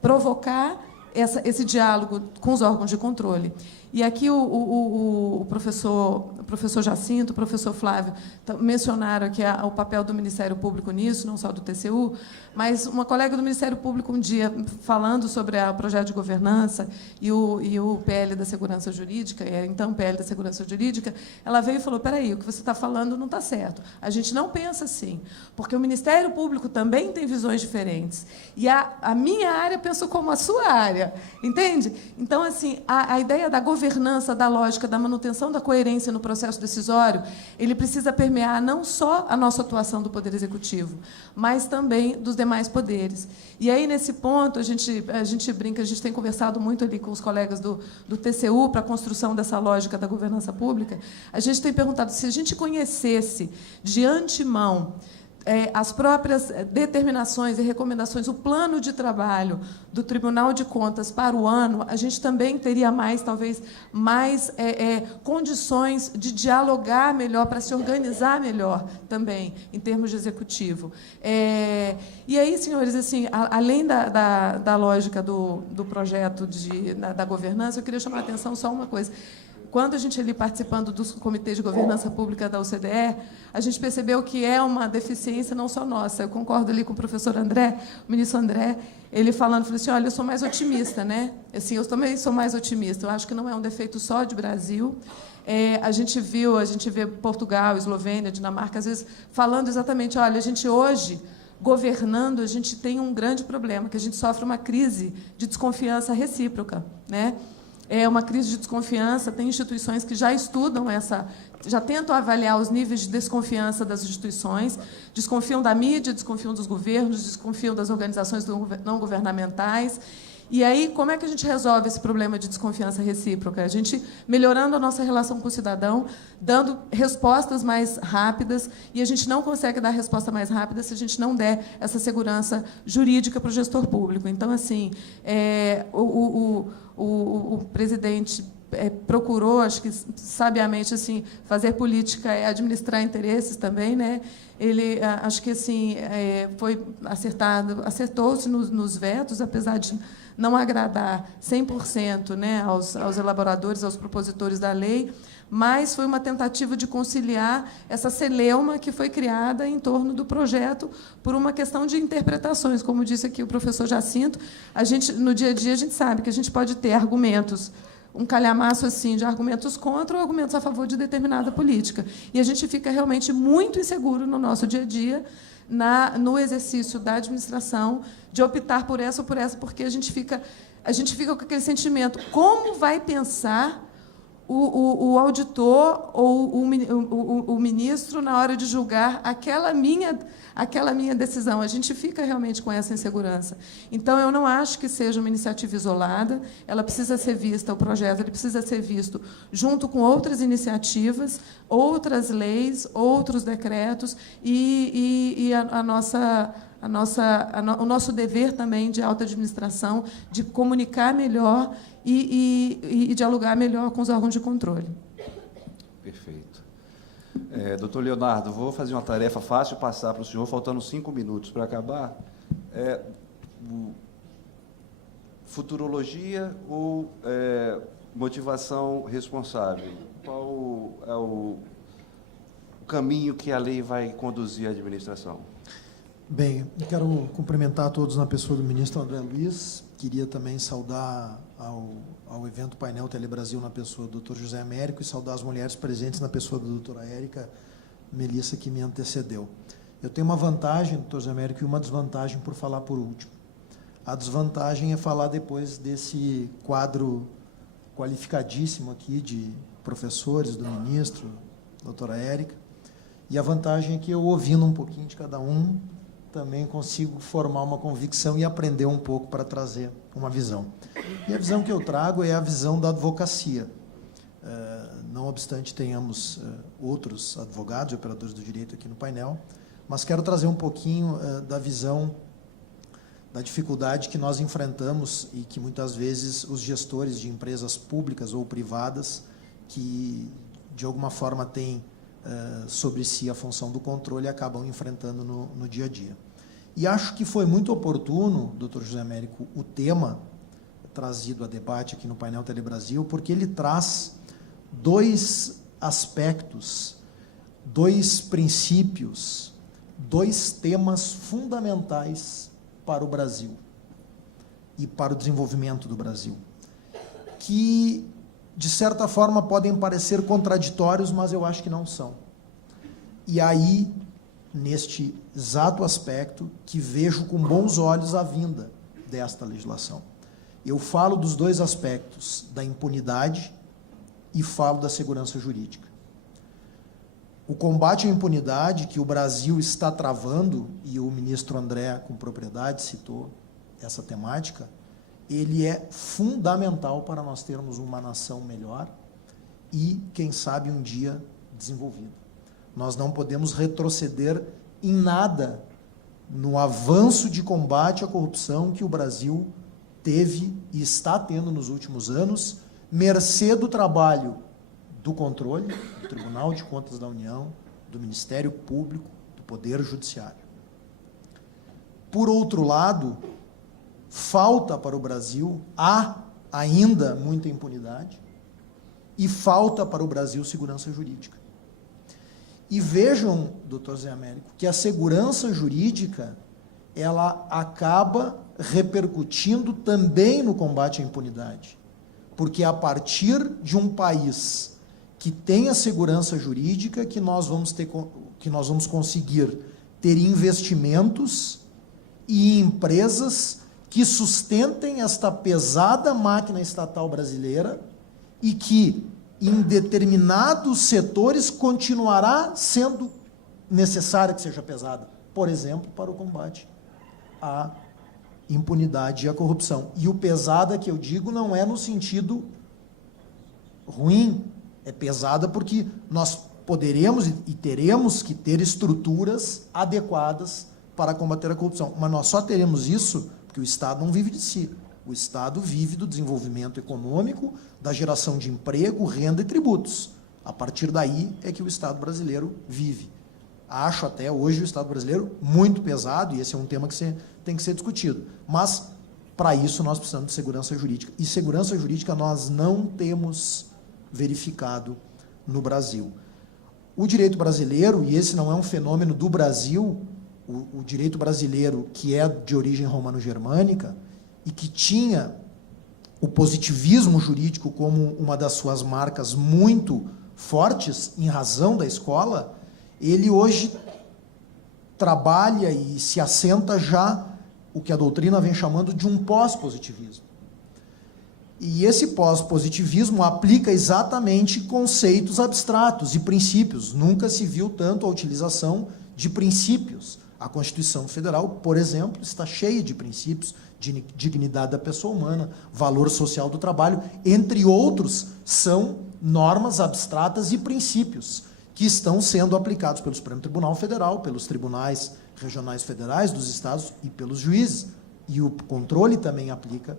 provocar esse diálogo com os órgãos de controle. E aqui o professor Jacinto, o professor Flávio mencionaram aqui o papel do Ministério Público nisso, não só do TCU, mas uma colega do Ministério Público, um dia, falando sobre o projeto de governança e o PL da Segurança Jurídica, então PL da Segurança Jurídica, ela veio e falou, peraí, o que você está falando não está certo. A gente não pensa assim, porque o Ministério Público também tem visões diferentes. E a minha área pensa como a sua área, entende? Então, assim, a ideia da governança, da lógica, da manutenção da coerência no processo decisório, ele precisa permear não só a nossa atuação do Poder Executivo, mas também dos demais poderes. E aí, nesse ponto, a gente brinca, a gente tem conversado muito ali com os colegas do TCU para a construção dessa lógica da governança pública, a gente tem perguntado se a gente conhecesse de antemão as próprias determinações e recomendações, o plano de trabalho do Tribunal de Contas para o ano, a gente também teria talvez mais condições de dialogar melhor, para se organizar melhor também, em termos de executivo. E aí, senhores, assim, além da lógica do projeto da governança, eu queria chamar a atenção só uma coisa. Quando a gente ali participando dos comitês de governança pública da OCDE, a gente percebeu que é uma deficiência não só nossa. Eu concordo ali com o professor André, o ministro André, ele falou assim, olha, eu sou mais otimista, né? Assim, eu também sou mais otimista. Eu acho que não é um defeito só de Brasil. A gente vê Portugal, Eslovênia, Dinamarca, às vezes falando exatamente, olha, a gente hoje, governando, a gente tem um grande problema, que a gente sofre uma crise de desconfiança recíproca, né? É uma crise de desconfiança, tem instituições que já estudam já tentam avaliar os níveis de desconfiança das instituições, desconfiam da mídia, desconfiam dos governos, desconfiam das organizações não governamentais. E aí, como é que a gente resolve esse problema de desconfiança recíproca? A gente melhorando a nossa relação com o cidadão, dando respostas mais rápidas, e a gente não consegue dar resposta mais rápida se a gente não der essa segurança jurídica para o gestor público. Então, assim, o presidente procurou, acho que sabiamente, assim, fazer política é administrar interesses também, né? Ele, acho que assim, foi acertou-se nos vetos, apesar de não agradar 100%, né, aos elaboradores, aos propositores da lei, mas foi uma tentativa de conciliar essa celeuma que foi criada em torno do projeto por uma questão de interpretações. Como disse aqui o professor Jacinto, no dia a dia, a gente sabe que a gente pode ter argumentos, um calhamaço assim de argumentos contra ou argumentos a favor de determinada política. E a gente fica realmente muito inseguro no nosso dia a dia, no exercício da administração, de optar por essa ou por essa, porque a gente fica com aquele sentimento, como vai pensar o auditor ou o ministro na hora de julgar aquela minha decisão? A gente fica realmente com essa insegurança. Então, eu não acho que seja uma iniciativa isolada, ela precisa ser vista, o projeto ele precisa ser visto junto com outras iniciativas, outras leis, outros decretos e o nosso dever também de alta administração, de comunicar melhor e dialogar melhor com os órgãos de controle. Perfeito. Doutor Leonardo, vou fazer uma tarefa fácil, passar para o senhor, faltando 5 minutos para acabar. Futurologia ou motivação responsável? Qual é o caminho que a lei vai conduzir à administração? Bem, eu quero cumprimentar a todos na pessoa do ministro André Luiz. Queria também saudar ao evento Painel Telebrasil na pessoa do Dr. José Américo e saudar as mulheres presentes na pessoa da doutora Érica Melissa, que me antecedeu. Eu tenho uma vantagem, Dr. José Américo, e uma desvantagem por falar por último. A desvantagem é falar depois desse quadro qualificadíssimo aqui de professores, do ministro, doutora Érica, e a vantagem é que eu, ouvindo um pouquinho de cada um, também consigo formar uma convicção e aprender um pouco para trazer uma visão. E a visão que eu trago é a visão da advocacia. Não obstante tenhamos outros advogados e operadores do direito aqui no painel, mas quero trazer um pouquinho da visão da dificuldade que nós enfrentamos e que muitas vezes os gestores de empresas públicas ou privadas que de alguma forma têm sobre si a função do controle acabam enfrentando no dia a dia. E acho que foi muito oportuno, doutor José Américo, o tema trazido a debate aqui no painel Telebrasil, porque ele traz dois aspectos, dois princípios, dois temas fundamentais para o Brasil e para o desenvolvimento do Brasil, que, de certa forma, podem parecer contraditórios, mas eu acho que não são. E aí, neste exato aspecto, que vejo com bons olhos a vinda desta legislação. Eu falo dos dois aspectos, da impunidade e falo da segurança jurídica. O combate à impunidade que o Brasil está travando, e o ministro André, com propriedade, citou essa temática, ele é fundamental para nós termos uma nação melhor e, quem sabe, um dia desenvolvida. Nós não podemos retroceder em nada no avanço de combate à corrupção que o Brasil teve e está tendo nos últimos anos, mercê do trabalho do controle, do Tribunal de Contas da União, do Ministério Público, do Poder Judiciário. Por outro lado, falta para o Brasil, há ainda muita impunidade, e falta para o Brasil segurança jurídica. E vejam, doutor Zé Américo, que a segurança jurídica, ela acaba repercutindo também no combate à impunidade. Porque é a partir de um país que tem a segurança jurídica que nós vamos conseguir ter investimentos e empresas que sustentem esta pesada máquina estatal brasileira e que, em determinados setores, continuará sendo necessária que seja pesada. Por exemplo, para o combate à impunidade e à corrupção. E o pesada que eu digo não é no sentido ruim, é pesada porque nós poderemos e teremos que ter estruturas adequadas para combater a corrupção. Mas nós só teremos isso porque o Estado não vive de si. O Estado vive do desenvolvimento econômico, da geração de emprego, renda e tributos. A partir daí é que o Estado brasileiro vive. Acho até hoje o Estado brasileiro muito pesado, e esse é um tema que tem que ser discutido. Mas, para isso, nós precisamos de segurança jurídica. E segurança jurídica nós não temos verificado no Brasil. O direito brasileiro, e esse não é um fenômeno do Brasil, o direito brasileiro, que é de origem romano-germânica, e que tinha o positivismo jurídico como uma das suas marcas muito fortes, em razão da escola, ele hoje trabalha e se assenta já o que a doutrina vem chamando de um pós-positivismo. E esse pós-positivismo aplica exatamente conceitos abstratos e princípios. Nunca se viu tanto a utilização de princípios. A Constituição Federal, por exemplo, está cheia de princípios de dignidade da pessoa humana, valor social do trabalho, entre outros, são normas abstratas e princípios que estão sendo aplicados pelo Supremo Tribunal Federal, pelos tribunais regionais federais dos estados e pelos juízes. E o controle também aplica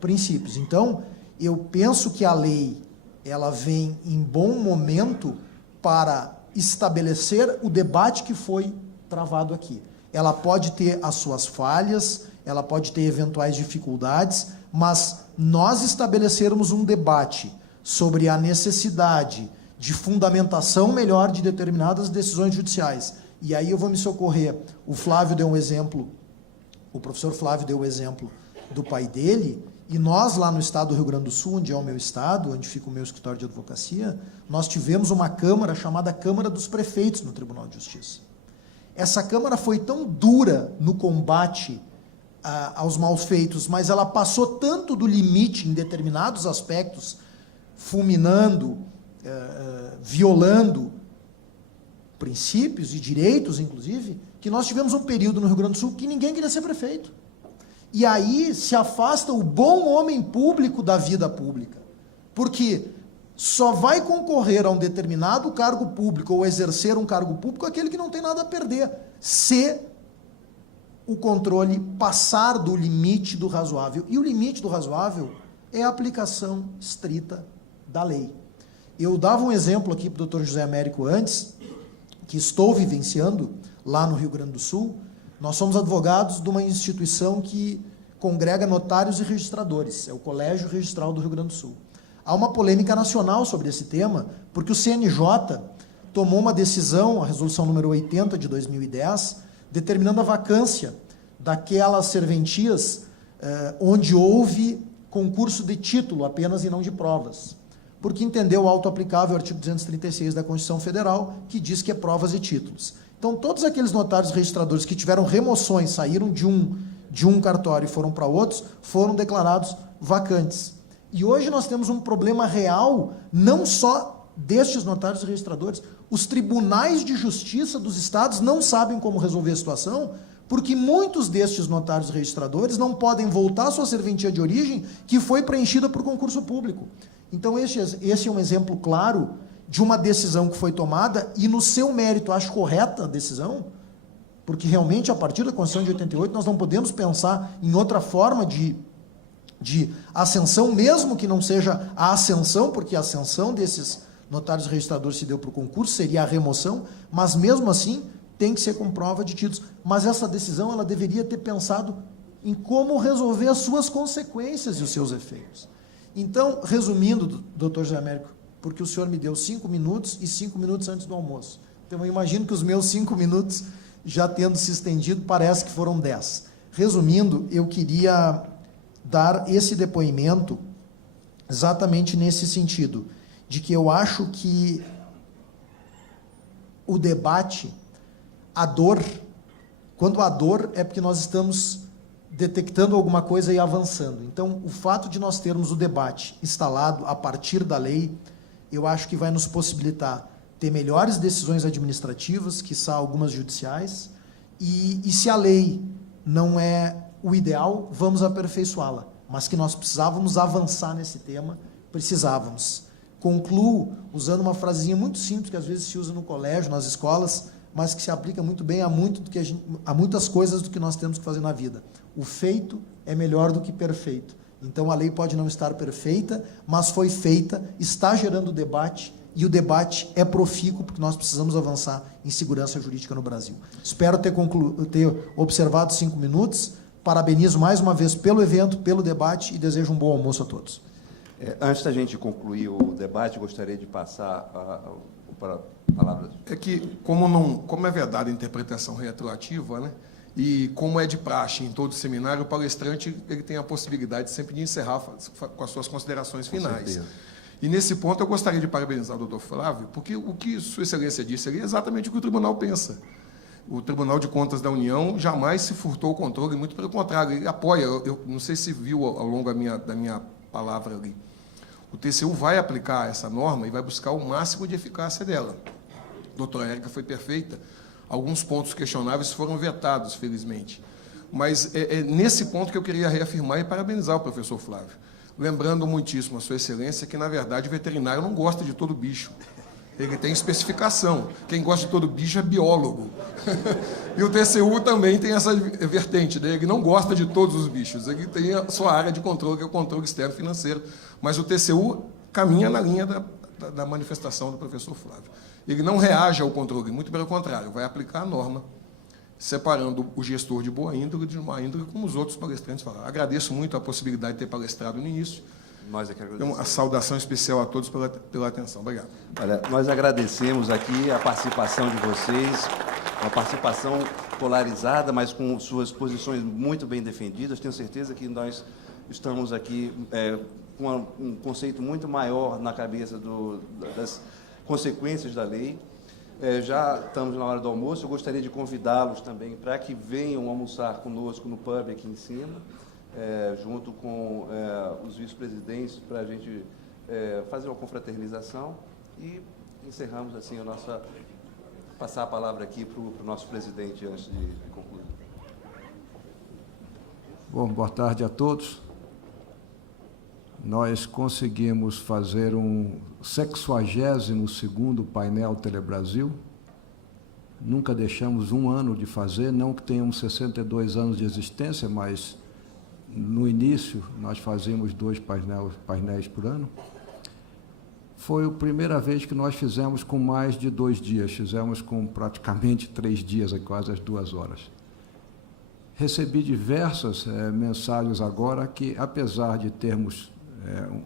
princípios. Então, eu penso que a lei ela vem em bom momento para estabelecer o debate que foi travado aqui. Ela pode ter as suas falhas, ela pode ter eventuais dificuldades, mas nós estabelecermos um debate sobre a necessidade de fundamentação melhor de determinadas decisões judiciais E aí eu vou me socorrer. O Flávio deu um exemplo, o professor Flávio deu o exemplo do pai dele, e nós lá no estado do Rio Grande do Sul, onde é o meu estado, onde fica o meu escritório de advocacia, nós tivemos uma Câmara chamada Câmara dos Prefeitos no Tribunal de Justiça. Essa Câmara foi tão dura no combate aos malfeitos, mas ela passou tanto do limite em determinados aspectos, fulminando, violando princípios e direitos, inclusive, que nós tivemos um período no Rio Grande do Sul que ninguém queria ser prefeito. E aí se afasta o bom homem público da vida pública, porque só vai concorrer a um determinado cargo público ou exercer um cargo público aquele que não tem nada a perder, se o controle passar do limite do razoável. E o limite do razoável é a aplicação estrita da lei. Eu dava um exemplo aqui para o Dr. José Américo antes, que estou vivenciando lá no Rio Grande do Sul. Nós somos advogados de uma instituição que congrega notários e registradores, é o Colégio Registral do Rio Grande do Sul. Há uma polêmica nacional sobre esse tema, porque o CNJ tomou uma decisão, a resolução número 80 de 2010, determinando a vacância daquelas serventias onde houve concurso de título apenas e não de provas, porque entendeu o auto-aplicável artigo 236 da Constituição Federal, que diz que é provas e títulos. Então, todos aqueles notários registradores que tiveram remoções, saíram de um cartório e foram para outros, foram declarados vacantes. E hoje nós temos um problema real, não só destes notários registradores, os tribunais de justiça dos estados não sabem como resolver a situação, porque muitos destes notários registradores não podem voltar à sua serventia de origem, que foi preenchida por concurso público. Então, esse é um exemplo claro de uma decisão que foi tomada, e no seu mérito, acho correta a decisão, porque realmente, a partir da Constituição de 88, nós não podemos pensar em outra forma de ascensão, mesmo que não seja a ascensão, porque a ascensão desses notários registradores se deu para o concurso, seria a remoção, mas mesmo assim tem que ser com prova de títulos. Mas essa decisão ela deveria ter pensado em como resolver as suas consequências e os seus efeitos. Então, resumindo, doutor José Américo, porque o senhor me deu 5 minutos e 5 minutos antes do almoço. Então, eu imagino que os meus 5 minutos, já tendo se estendido, parece que foram 10. Resumindo, eu queria dar esse depoimento exatamente nesse sentido, de que eu acho que o debate, a dor, quando há dor é porque nós estamos detectando alguma coisa e avançando. Então, o fato de nós termos o debate instalado a partir da lei, eu acho que vai nos possibilitar ter melhores decisões administrativas, quiçá algumas judiciais, e se a lei não é o ideal, vamos aperfeiçoá-la. Mas que nós precisávamos avançar nesse tema, precisávamos. Concluo usando uma frasezinha muito simples, que às vezes se usa no colégio, nas escolas, mas que se aplica muito bem a muitas coisas do que nós temos que fazer na vida. O feito é melhor do que perfeito. Então, a lei pode não estar perfeita, mas foi feita, está gerando debate, e o debate é profícuo, porque nós precisamos avançar em segurança jurídica no Brasil. Espero ter observado 5 minutos. Parabenizo mais uma vez pelo evento, pelo debate, e desejo um bom almoço a todos. Antes da gente concluir o debate, gostaria de passar para a palavra. É que, como é vedada a interpretação retroativa, né, e como é de praxe em todo seminário, o palestrante ele tem a possibilidade sempre de encerrar com as suas considerações finais. E, nesse ponto, eu gostaria de parabenizar o doutor Flávio, porque o que Sua Excelência disse ali é exatamente o que o tribunal pensa. O Tribunal de Contas da União jamais se furtou o controle, muito pelo contrário, ele apoia. Eu não sei se viu ao longo da minha palavra ali. O TCU vai aplicar essa norma e vai buscar o máximo de eficácia dela. A doutora Érica foi perfeita. Alguns pontos questionáveis foram vetados, felizmente. Mas é nesse ponto que eu queria reafirmar e parabenizar o professor Flávio. Lembrando muitíssimo a Sua Excelência que, na verdade, o veterinário não gosta de todo bicho. Ele tem especificação. Quem gosta de todo bicho é biólogo. E o TCU também tem essa vertente, né? Ele não gosta de todos os bichos. Ele tem a sua área de controle, que é o controle externo financeiro. Mas o TCU caminha na linha da manifestação do professor Flávio. Ele não reage ao controle, muito pelo contrário, vai aplicar a norma, separando o gestor de boa índole de má índole, como os outros palestrantes falaram. Agradeço muito a possibilidade de ter palestrado no início. Nós é que agradecemos. Então, a saudação especial a todos pela atenção. Obrigado. Olha, nós agradecemos aqui a participação de vocês. uma participação polarizada, mas com suas posições muito bem defendidas. Tenho certeza que nós estamos aqui com um conceito muito maior na cabeça das consequências da lei. Já estamos na hora do almoço, eu gostaria de convidá-los também para que venham almoçar conosco no pub aqui em cima, junto com os vice-presidentes, para a gente fazer uma confraternização, e encerramos assim a nossa... Passar a palavra aqui para o nosso presidente antes de concluir. Bom, boa tarde a todos. Nós conseguimos fazer um 62º painel Telebrasil. Nunca deixamos um ano de fazer, não que tenhamos 62 anos de existência, mas no início nós fazíamos 2 painéis por ano. Foi a primeira vez que nós fizemos com mais de 2 dias, fizemos com praticamente 3 dias, quase as 2 horas. Recebi diversas mensagens agora que, apesar de termos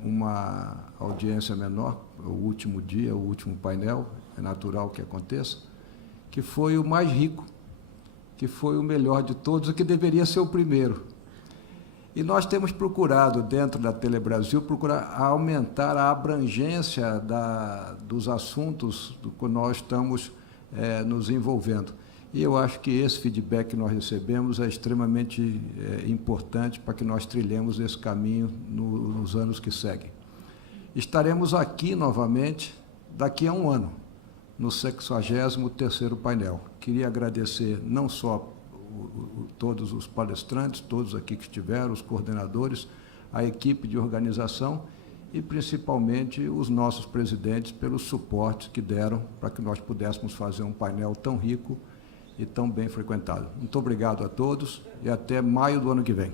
uma audiência menor, o último dia, o último painel, é natural que aconteça, que foi o mais rico, que foi o melhor de todos, e que deveria ser o primeiro. E nós temos procurado, dentro da Telebrasil, procurar aumentar a abrangência dos assuntos do que nós estamos nos envolvendo. E eu acho que esse feedback que nós recebemos é extremamente importante para que nós trilhemos esse caminho nos anos que seguem. Estaremos aqui novamente daqui a um ano, no 63º painel. Queria agradecer não só todos os palestrantes, todos aqui que estiveram, os coordenadores, a equipe de organização e, principalmente, os nossos presidentes pelos suportes que deram para que nós pudéssemos fazer um painel tão rico e tão bem frequentado. Muito obrigado a todos e até maio do ano que vem.